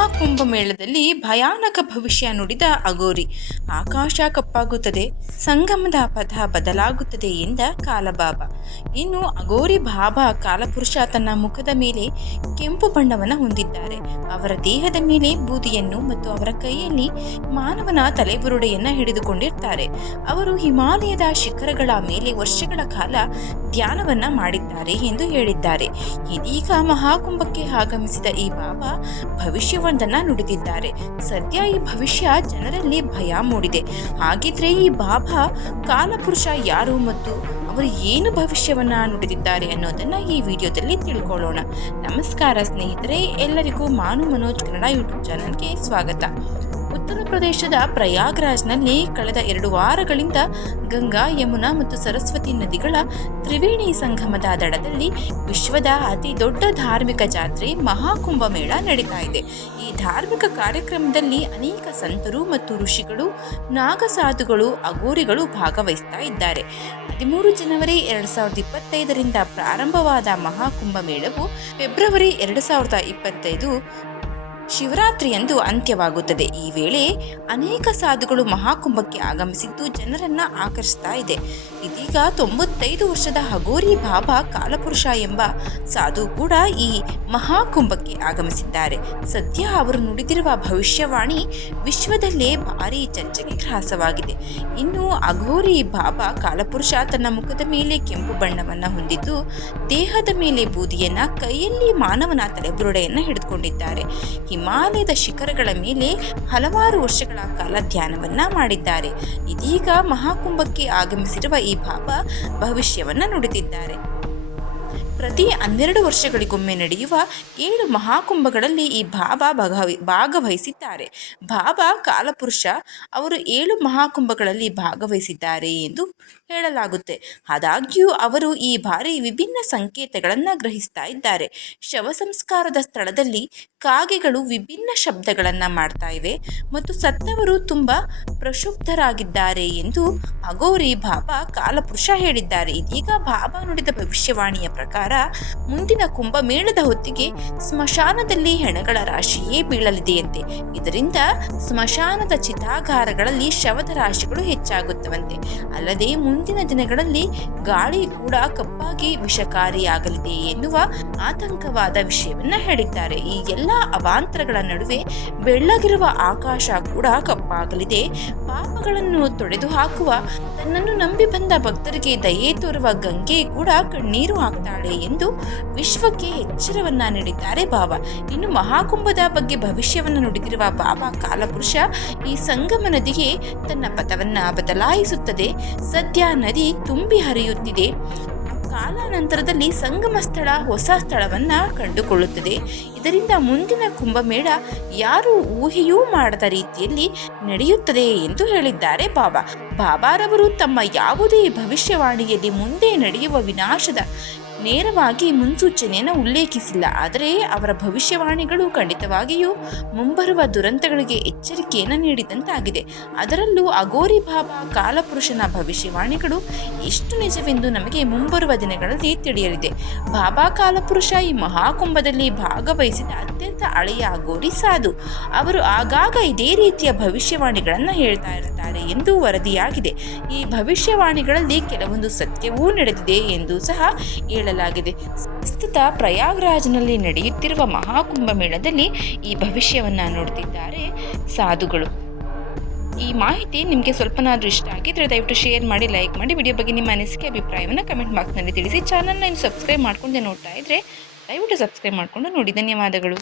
ಮಹಾಕುಂಭಮೇಳದಲ್ಲಿ ಭಯಾನಕ ಭವಿಷ್ಯ ನುಡಿದ ಅಗೋರಿ. ಆಕಾಶ ಕಪ್ಪಾಗುತ್ತದೆ, ಸಂಗಮದ ಪಥ ಬದಲಾಗುತ್ತದೆ ಎಂದ ಕಾಲಬಾಬಾ. ಇನ್ನು ಅಗೋರಿ ಬಾಬಾ ಕಾಲಪುರುಷ ತನ್ನ ಮುಖದ ಮೇಲೆ ಕೆಂಪು ಬಣ್ಣವನ್ನು ಹೊಂದಿದ್ದಾರೆ. ಅವರ ದೇಹದ ಮೇಲೆ ಬೂದಿಯನ್ನು ಮತ್ತು ಅವರ ಕೈಯಲ್ಲಿ ಮಾನವನ ತಲೆಬುರುಡೆಯನ್ನು ಹಿಡಿದುಕೊಂಡಿರ್ತಾರೆ. ಅವರು ಹಿಮಾಲಯದ ಶಿಖರಗಳ ಮೇಲೆ ವರ್ಷಗಳ ಕಾಲ ಧ್ಯಾನವನ್ನ ಮಾಡಿದ್ದಾರೆ ಎಂದು ಹೇಳಿದ್ದಾರೆ. ಇದೀಗ ಮಹಾಕುಂಭಕ್ಕೆ ಆಗಮಿಸಿದ ಈ ಬಾಬಾ ಭವಿಷ್ಯವೊಂದನ್ನ ನುಡಿದಿದ್ದಾರೆ. ಸದ್ಯ ಈ ಭವಿಷ್ಯ ಜನರಲ್ಲಿ ಭಯ ಮೂಡಿದೆ. ಹಾಗಿದ್ರೆ ಈ ಬಾಬಾ ಕಾಲಪುರುಷ ಯಾರು ಮತ್ತು ಅವರು ಏನು ಭವಿಷ್ಯವನ್ನ ನುಡಿದಿದ್ದಾರೆ ಅನ್ನೋದನ್ನ ಈ ವಿಡಿಯೋದಲ್ಲಿ ತಿಳ್ಕೊಳ್ಳೋಣ. ನಮಸ್ಕಾರ ಸ್ನೇಹಿತರೆ, ಎಲ್ಲರಿಗೂ ಮಾನು ಮನೋಜ್ ಕನ್ನಡ ಯೂಟ್ಯೂಬ್ ಚಾನಲ್ಗೆ ಸ್ವಾಗತ. ಉತ್ತರ ಪ್ರದೇಶದ ಪ್ರಯಾಗ್ರಾಜ್ನಲ್ಲಿ ಕಳೆದ ಎರಡು ವಾರಗಳಿಂದ ಗಂಗಾ, ಯಮುನಾ ಮತ್ತು ಸರಸ್ವತಿ ನದಿಗಳ ತ್ರಿವೇಣಿ ಸಂಗಮದ ದಡದಲ್ಲಿ ವಿಶ್ವದ ಅತಿ ದೊಡ್ಡ ಧಾರ್ಮಿಕ ಜಾತ್ರೆ ಮಹಾಕುಂಭ ಮೇಳ ನಡೀತಾ ಇದೆ. ಈ ಧಾರ್ಮಿಕ ಕಾರ್ಯಕ್ರಮದಲ್ಲಿ ಅನೇಕ ಸಂತರು ಮತ್ತು ಋಷಿಗಳು, ನಾಗಸಾಧುಗಳು ಅಗೋರಿಗಳು ಭಾಗವಹಿಸ್ತಾ ಇದ್ದಾರೆ. ಹದಿಮೂರು ಜನವರಿ ಎರಡು ಸಾವಿರದ ಇಪ್ಪತ್ತೈದರಿಂದ ಪ್ರಾರಂಭವಾದ ಮಹಾಕುಂಭ ಮೇಳವು ಫೆಬ್ರವರಿ ಎರಡು ಸಾವಿರದ ಇಪ್ಪತ್ತೈದು ಶಿವರಾತ್ರಿಯಂದು ಅಂತ್ಯವಾಗುತ್ತದೆ. ಈ ವೇಳೆ ಅನೇಕ ಸಾಧುಗಳು ಮಹಾಕುಂಭಕ್ಕೆ ಆಗಮಿಸಿದ್ದು ಜನರನ್ನ ಆಕರ್ಷಿಸ್ತಾ ಇದೆ. ಇದೀಗ ತೊಂಬತ್ತೈದು ವರ್ಷದ ಹಗೋರಿ ಬಾಬಾ ಕಾಲಪುರುಷ ಎಂಬ ಸಾಧು ಕೂಡ ಈ ಮಹಾಕುಂಭಕ್ಕೆ ಆಗಮಿಸಿದ್ದಾರೆ. ಸದ್ಯ ಅವರು ನುಡಿದಿರುವ ಭವಿಷ್ಯವಾಣಿ ವಿಶ್ವದಲ್ಲೇ ಭಾರಿ ಚರ್ಚೆಗೆ ಗ್ರಾಸವಾಗಿದೆ. ಇನ್ನು ಅಘೋರಿ ಬಾಬಾ ಕಾಲಪುರುಷ ತನ್ನ ಮುಖದ ಮೇಲೆ ಕೆಂಪು ಬಣ್ಣವನ್ನು ಹೊಂದಿದ್ದು, ದೇಹದ ಮೇಲೆ ಬೂದಿಯನ್ನ ಕೈಯಲ್ಲಿ ಮಾನವನ ತಲೆಬುರುಡೆಯನ್ನು ಹಿಡಿದುಕೊಂಡಿದ್ದಾರೆ. ಹಿಮಾಲಯದ ಶಿಖರಗಳ ಮೇಲೆ ಹಲವಾರು ವರ್ಷಗಳ ಕಾಲ ಧ್ಯಾನವನ್ನ ಮಾಡಿದ್ದಾರೆ. ಇದೀಗ ಮಹಾಕುಂಭಕ್ಕೆ ಆಗಮಿಸಿರುವ ಈ ಬಾಬಾ ಭವಿಷ್ಯವನ್ನ ನುಡಿದಿದ್ದಾರೆ. ಪ್ರತಿ ಹನ್ನೆರಡು ವರ್ಷಗಳಿಗೊಮ್ಮೆ ನಡೆಯುವ ಏಳು ಮಹಾಕುಂಭಗಳಲ್ಲಿ ಈ ಬಾಬಾ ಭಾಗವಹಿ ಭಾಗವಹಿಸಿದ್ದಾರೆ. ಬಾಬಾ ಕಾಲಪುರುಷ ಅವರು ಏಳು ಮಹಾಕುಂಭಗಳಲ್ಲಿ ಭಾಗವಹಿಸಿದ್ದಾರೆ ಎಂದು ಹೇಳಲಾಗುತ್ತೆ. ಆದಾಗ್ಯೂ ಅವರು ಈ ಬಾರಿ ವಿಭಿನ್ನ ಸಂಕೇತಗಳನ್ನು ಗ್ರಹಿಸ್ತಾ ಇದ್ದಾರೆ. ಶವ ಸಂಸ್ಕಾರದ ಸ್ಥಳದಲ್ಲಿ ಕಾಗೆಗಳು ವಿಭಿನ್ನ ಶಬ್ದಗಳನ್ನು ಮಾಡ್ತಾ ಇವೆ ಮತ್ತು ಸತ್ತವರು ತುಂಬ ಪ್ರಕ್ಷುಬ್ಧರಾಗಿದ್ದಾರೆ ಎಂದು ಅಗೋರಿ ಬಾಬಾ ಕಾಲಪುರುಷ ಹೇಳಿದ್ದಾರೆ. ಇದೀಗ ಬಾಬಾ ನುಡಿದ ಭವಿಷ್ಯವಾಣಿಯ ಪ್ರಕಾರ ಮುಂದಿನ ಕುಂಭಮೇಳದ ಹೊತ್ತಿಗೆ ಸ್ಮಶಾನದಲ್ಲಿ ಹೆಣಗಳ ರಾಶಿಯೇ ಬೀಳಲಿದೆಯಂತೆ. ಇದರಿಂದ ಸ್ಮಶಾನದ ಚಿತಾಗಾರಗಳಲ್ಲಿ ಶವದ ರಾಶಿಗಳು ಹೆಚ್ಚಾಗುತ್ತವಂತೆ. ಅಲ್ಲದೆ ಮುಂದಿನ ದಿನಗಳಲ್ಲಿ ಗಾಳಿ ಕೂಡ ಕಪ್ಪಾಗಿ ವಿಷಕಾರಿಯಾಗಲಿದೆ ಎನ್ನುವ ಆತಂಕವಾದ ವಿಷಯವನ್ನ ಹೇಳಿದ್ದಾರೆ. ಈ ಎಲ್ಲಾ ಅವಾಂತರಗಳ ನಡುವೆ ಬೆಳ್ಳಗಿರುವ ಆಕಾಶ ಕೂಡ ಕಪ್ಪಾಗಲಿದೆ. ಪಾಪಗಳನ್ನು ತೊಡೆದು ಹಾಕುವ ತನ್ನನ್ನು ನಂಬಿ ಬಂದ ಭಕ್ತರಿಗೆ ದಯೆ ತೋರುವ ಗಂಗೆ ಕೂಡ ಕಣ್ಣೀರು ಹಾಕ್ತಾಳೆ ಎಂದು ವಿಶ್ವಕ್ಕೆ ಎಚ್ಚರವನ್ನ ನೀಡಿದ್ದಾರೆ ಬಾಬಾ. ಇನ್ನು ಮಹಾಕುಂಭದ ಬಗ್ಗೆ ಭವಿಷ್ಯವನ್ನು ನುಡಿದಿರುವ ಬಾಬಾ ಕಾಲಪುರುಷ ಈ ಸಂಗಮ ನದಿಗೆ ತನ್ನ ಪಥವನ್ನ ಬದಲಾಯಿಸುತ್ತದೆ. ಸದ್ಯ ನದಿ ತುಂಬಿ ಹರಿಯುತ್ತಿದೆ. ಕಾಲಾನಂತರದಲ್ಲಿ ಸಂಗಮ ಸ್ಥಳ ಹೊಸ ಸ್ಥಳವನ್ನ ಕಂಡುಕೊಳ್ಳುತ್ತದೆ. ಇದರಿಂದ ಮುಂದಿನ ಕುಂಭಮೇಳ ಯಾರು ಊಹೆಯೂ ಮಾಡದ ರೀತಿಯಲ್ಲಿ ನಡೆಯುತ್ತದೆ ಎಂದು ಹೇಳಿದ್ದಾರೆ ಬಾಬಾ. ಬಾಬಾರವರು ತಮ್ಮ ಯಾವುದೇ ಭವಿಷ್ಯವಾಣಿಯಲ್ಲಿ ಮುಂದೆ ನಡೆಯುವ ವಿನಾಶದ ನೇರವಾಗಿ ಮುನ್ಸೂಚನೆಯನ್ನು ಉಲ್ಲೇಖಿಸಿಲ್ಲ. ಆದರೆ ಅವರ ಭವಿಷ್ಯವಾಣಿಗಳು ಖಂಡಿತವಾಗಿಯೂ ಮುಂಬರುವ ದುರಂತಗಳಿಗೆ ಎಚ್ಚರಿಕೆಯನ್ನು ನೀಡಿದಂತಾಗಿದೆ. ಅದರಲ್ಲೂ ಅಗೋರಿ ಬಾಬಾ ಕಾಲಪುರುಷನ ಭವಿಷ್ಯವಾಣಿಗಳು ಎಷ್ಟು ನಿಜವೆಂದು ನಮಗೆ ಮುಂಬರುವ ದಿನಗಳಲ್ಲಿ ತಿಳಿಯಲಿದೆ. ಬಾಬಾ ಕಾಲಪುರುಷ ಈ ಮಹಾಕುಂಭದಲ್ಲಿ ಭಾಗವಹಿಸಿದ ಅತ್ಯಂತ ಹಳೆಯ ಅಗೋರಿ ಸಾಧು. ಅವರು ಆಗಾಗ ಇದೇ ರೀತಿಯ ಭವಿಷ್ಯವಾಣಿಗಳನ್ನು ಹೇಳ್ತಾ ಇರ್ತಾರೆ ಎಂದು ವರದಿಯಾಗಿದೆ. ಈ ಭವಿಷ್ಯವಾಣಿಗಳಲ್ಲಿ ಕೆಲವೊಂದು ಸತ್ಯವೂ ನಡೆದಿದೆ ಎಂದು ಸಹ ಹೇಳಲಾಗಿದೆ ಪ್ರಸ್ತುತ ಪ್ರಯಾಗ್ರಾಜ್ನಲ್ಲಿ ನಡೆಯುತ್ತಿರುವ ಮಹಾಕುಂಭ ಮೇಳದಲ್ಲಿ ಈ ಭವಿಷ್ಯವನ್ನು ನೋಡುತ್ತಿದ್ದಾರೆ ಸಾಧುಗಳು. ಈ ಮಾಹಿತಿ ನಿಮಗೆ ಸ್ವಲ್ಪನಾದರೂ ಇಷ್ಟ ಆಗಿದ್ರೆ ದಯವಿಟ್ಟು ಶೇರ್ ಮಾಡಿ, ಲೈಕ್ ಮಾಡಿ. ವಿಡಿಯೋ ಬಗ್ಗೆ ನಿಮ್ಮ ಅನಿಸಿಕೆ, ಅಭಿಪ್ರಾಯವನ್ನು ಕಮೆಂಟ್ ಬಾಕ್ಸ್ನಲ್ಲಿ ತಿಳಿಸಿ. ಚಾನಲ್ನ ಇನ್ನು ಸಬ್ಸ್ಕ್ರೈಬ್ ಮಾಡ್ಕೊಂಡೆ ನೋಡ್ತಾ ಇದ್ದರೆ ದಯವಿಟ್ಟು ಸಬ್ಸ್ಕ್ರೈಬ್ ಮಾಡಿಕೊಂಡು ನೋಡಿ. ಧನ್ಯವಾದಗಳು.